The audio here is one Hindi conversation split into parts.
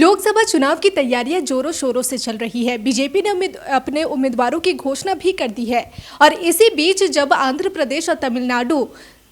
लोकसभा चुनाव की तैयारियां जोरों शोरों से चल रही है। बीजेपी ने अपने उम्मीदवारों की घोषणा भी कर दी है और इसी बीच जब आंध्र प्रदेश और तमिलनाडु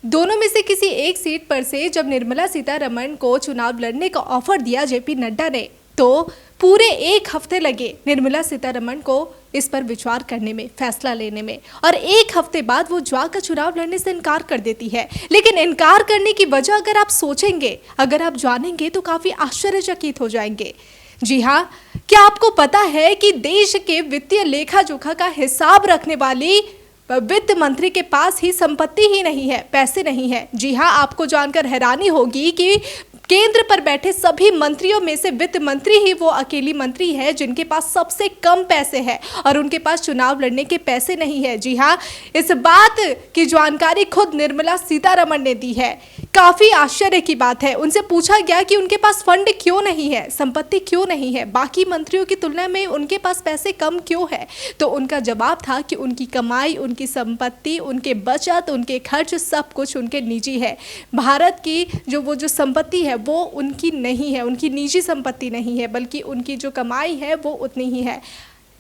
दोनों में से किसी एक सीट पर से जब निर्मला सीतारमण को चुनाव लड़ने का ऑफर दिया जेपी नड्डा ने, तो पूरे एक हफ्ते लगे निर्मला सीतारमण को इस पर विचार करने में, फैसला लेने में, और एक हफ्ते बाद वो ज्वा का चुनाव लड़ने से इनकार कर देती है। लेकिन इनकार करने की वजह अगर आप सोचेंगे, अगर आप जानेंगे तो काफी आश्चर्यचकित हो जाएंगे। जी हाँ, क्या आपको पता है कि देश के वित्तीय लेखा जोखा का हिसाब रखने वाली वित्त मंत्री के पास ही संपत्ति ही नहीं है, पैसे नहीं है। जी हाँ, आपको जानकर हैरानी होगी कि केंद्र पर बैठे सभी मंत्रियों में से वित्त मंत्री ही वो अकेली मंत्री है जिनके पास सबसे कम पैसे हैं और उनके पास चुनाव लड़ने के पैसे नहीं है। जी हाँ, इस बात की जानकारी खुद निर्मला सीतारमण ने दी है। काफी आश्चर्य की बात है। उनसे पूछा गया कि उनके पास फंड क्यों नहीं है, संपत्ति क्यों नहीं है, बाकी मंत्रियों की तुलना में उनके पास पैसे कम क्यों है, तो उनका जवाब था कि उनकी कमाई, उनकी संपत्ति, उनके बचत, उनके खर्च सब कुछ उनके निजी है। भारत की जो संपत्ति है वो उनकी नहीं है, उनकी निजी संपत्ति नहीं है, बल्कि उनकी जो कमाई है वो उतनी ही है।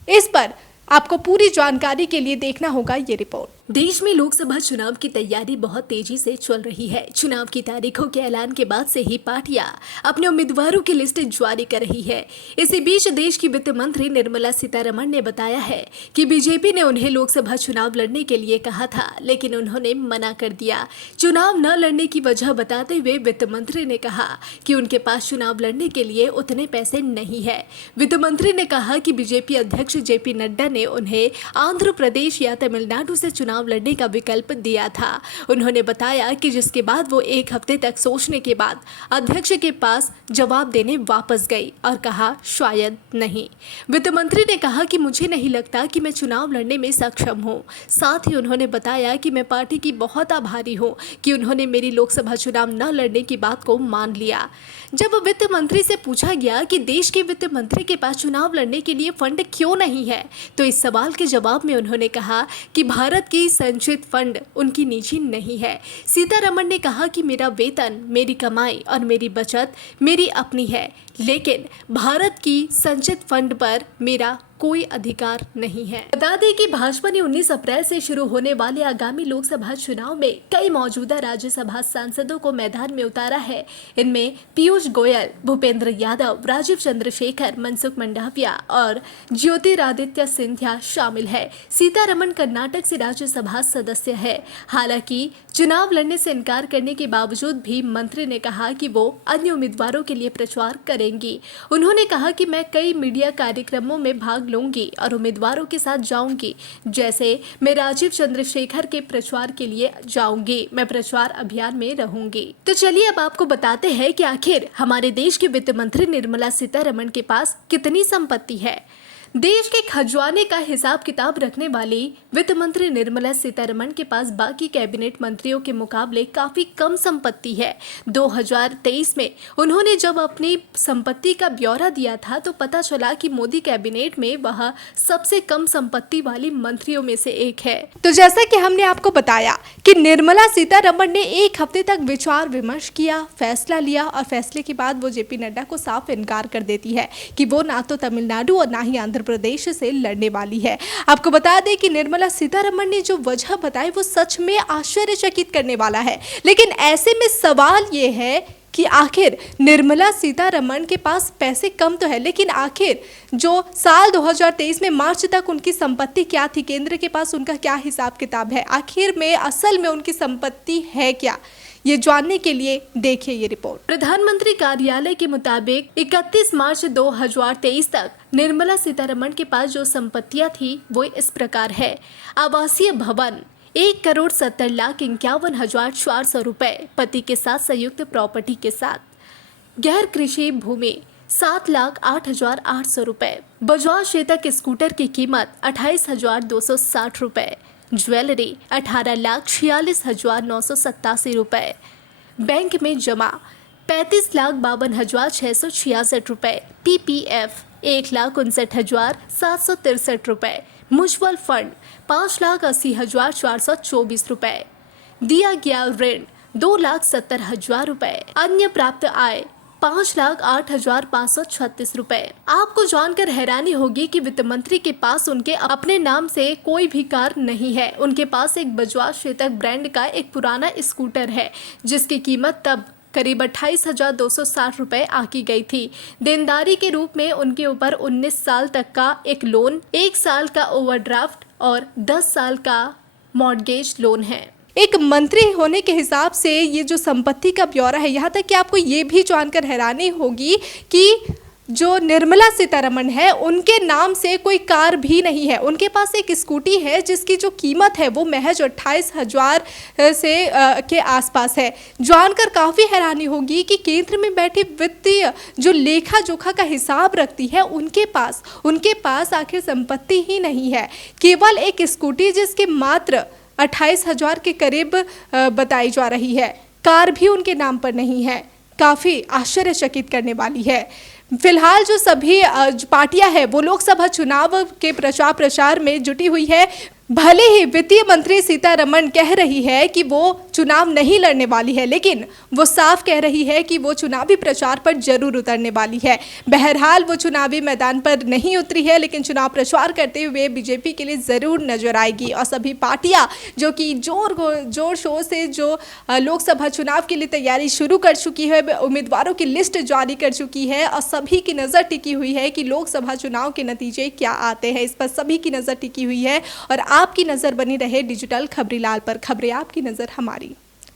इस पर आपको पूरी जानकारी के लिए देखना होगा ये रिपोर्ट। देश में लोकसभा चुनाव की तैयारी बहुत तेजी से चल रही है। चुनाव की तारीखों के ऐलान के बाद से ही पार्टियां अपने उम्मीदवारों की लिस्ट जारी कर रही है। इसी बीच देश की वित्त मंत्री निर्मला सीतारमण ने बताया है कि बीजेपी ने उन्हें लोकसभा चुनाव लड़ने के लिए कहा था, लेकिन उन्होंने मना कर दिया। चुनाव न लड़ने की वजह बताते हुए वित्त मंत्री ने कहा कि उनके पास चुनाव लड़ने के लिए उतने पैसे नहीं है। वित्त मंत्री ने कहा कि बीजेपी अध्यक्ष जेपी नड्डा ने उन्हें आंध्र प्रदेश या तमिलनाडु से चुनाव लड़ने का विकल्प दिया था। उन्होंने बताया कि जिसके बाद वो एक हफ्ते तक सोचने के बाद अध्यक्ष के पास जवाब देने वापस गई और कहा शायद नहीं। वित्त मंत्री ने कहा कि मुझे नहीं लगता कि मैं चुनाव लड़ने में सक्षम हूं। साथ ही उन्होंने बताया कि मैं पार्टी की बहुत आभारी हूं कि उन्होंने मेरी लोकसभा चुनाव न लड़ने की बात को मान लिया। जब वित्त मंत्री से पूछा गया कि देश के वित्त मंत्री के पास चुनाव लड़ने के लिए फंड क्यों नहीं है, तो इस सवाल के जवाब में उन्होंने कहा कि भारत की संचित फंड उनकी निजी नहीं है। सीतारमण ने कहा कि मेरा वेतन, मेरी कमाई और मेरी बचत मेरी अपनी है, लेकिन भारत की संचित फंड पर मेरा कोई अधिकार नहीं है। बता दें कि भाजपा ने 19 अप्रैल से शुरू होने वाले आगामी लोकसभा चुनाव में कई मौजूदा राज्यसभा सांसदों को मैदान में उतारा है। इनमें पीयूष गोयल, भूपेंद्र यादव, राजीव चंद्रशेखर, मनसुख मंडाविया और ज्योतिरादित्य सिंधिया शामिल है। सीतारमण कर्नाटक से राज्यसभा सदस्य है। हालांकि चुनाव लड़ने से इनकार करने के बावजूद भी मंत्री ने कहा कि वो अन्य उम्मीदवारों के लिए प्रचार करेंगी। उन्होंने कहा कि मैं कई मीडिया कार्यक्रमों में भाग लूंगी और उम्मीदवारों के साथ जाऊंगी, जैसे मैं राजीव चंद्रशेखर के प्रचार के लिए जाऊंगी, मैं प्रचार अभियान में रहूंगी। तो चलिए अब आपको बताते हैं कि आखिर हमारे देश की वित्त मंत्री निर्मला सीतारमण के पास कितनी संपत्ति है। देश के खजाने का हिसाब किताब रखने वाली वित्त मंत्री निर्मला सीतारमण के पास बाकी कैबिनेट मंत्रियों के मुकाबले काफी कम संपत्ति है। 2023 में उन्होंने जब अपनी संपत्ति का ब्यौरा दिया था तो पता चला कि मोदी कैबिनेट में वह सबसे कम संपत्ति वाली मंत्रियों में से एक है। तो जैसा कि हमने आपको बताया कि निर्मला सीतारमण ने एक हफ्ते तक विचार विमर्श किया, फैसला लिया और फैसले के बाद वो जेपी नड्डा को साफ इनकार कर देती है कि वो ना तो तमिलनाडु और ना ही आंध्र प्रदेश से लड़ने वाली है। आपको बता दें कि निर्मला सीतारमण ने जो वजह बताई वो सच में आश्चर्यचकित करने वाला है। लेकिन ऐसे में सवाल ये है कि आखिर निर्मला सीतारमण के पास पैसे कम तो है, लेकिन आखिर जो साल 2023 में मार्च तक उनकी संपत्ति क्या थी, केंद्र के पास उनका क्या हिसाब किताब है, आखिर में असल में उनकी संपत्ति है क्या, ये जानने के लिए देखिए ये रिपोर्ट। प्रधानमंत्री कार्यालय के मुताबिक 31 मार्च 2023 तक निर्मला सीतारमण के पास जो संपत्तियां थी वो इस प्रकार है। आवासीय भवन 1,70,51,400 रुपए पति के साथ संयुक्त प्रॉपर्टी के साथ, गैर कृषि भूमि 7,08,800 रुपए, बजाज चेतक स्कूटर की कीमत 28,260 रुपए, ज्वेलरी 18,46,987 रुपए, बैंक में जमा 35,52,666 रुपए, पीपीएफ 1,59,763 रुपए, म्यूचुअल फंड 5,80,424 रुपए, दिया गया ऋण 2,70,000 रुपए, अन्य प्राप्त आय 5,08,536 रुपए। आपको जानकर हैरानी होगी कि वित्त मंत्री के पास उनके अपने नाम से कोई भी कार नहीं है। उनके पास एक बजाज चेतक ब्रांड का एक पुराना स्कूटर है, जिसकी कीमत तब करीब 28,260 रुपए आकी गई थी। देनदारी के रूप में उनके ऊपर 19 साल तक का एक लोन, 1 साल का ओवरड्राफ्ट और 10 साल का मॉर्गेज लोन है। एक मंत्री होने के हिसाब से ये जो संपत्ति का ब्यौरा है, यहाँ तक कि आपको ये भी जानकर हैरानी होगी कि जो निर्मला सीतारमण है उनके नाम से कोई कार भी नहीं है। उनके पास एक स्कूटी है जिसकी जो कीमत है वो महज 28,000 से के आसपास है। जानकर काफ़ी हैरानी होगी कि केंद्र में बैठी वित्तीय जो लेखा जोखा का हिसाब रखती है उनके पास आखिर संपत्ति ही नहीं है। केवल एक स्कूटी जिसके मात्र 28,000 के करीब बताई जा रही है। कार भी उनके नाम पर नहीं है। काफ़ी आश्चर्यचकित करने वाली है। फिलहाल जो सभी पार्टियां हैं वो लोकसभा चुनाव के प्रचार में जुटी हुई है। भले ही वित्तीय मंत्री सीतारमण कह रही है कि वो चुनाव नहीं लड़ने वाली है, लेकिन वो साफ कह रही है कि वो चुनावी प्रचार पर जरूर उतरने वाली है। बहरहाल वो चुनावी मैदान पर नहीं उतरी है, लेकिन चुनाव प्रचार करते हुए बीजेपी के लिए ज़रूर नजर आएगी। और सभी पार्टियां जो कि जोर शोर से जो लोकसभा चुनाव के लिए तैयारी शुरू कर चुकी है, उम्मीदवारों की लिस्ट जारी कर चुकी है और सभी की नज़र टिकी हुई है कि लोकसभा चुनाव के नतीजे क्या आते हैं। इस पर सभी की नज़र टिकी हुई है और आपकी नज़र बनी रहे डिजिटल खबरीलाल पर। खबरें आपकी, नज़र हमारी।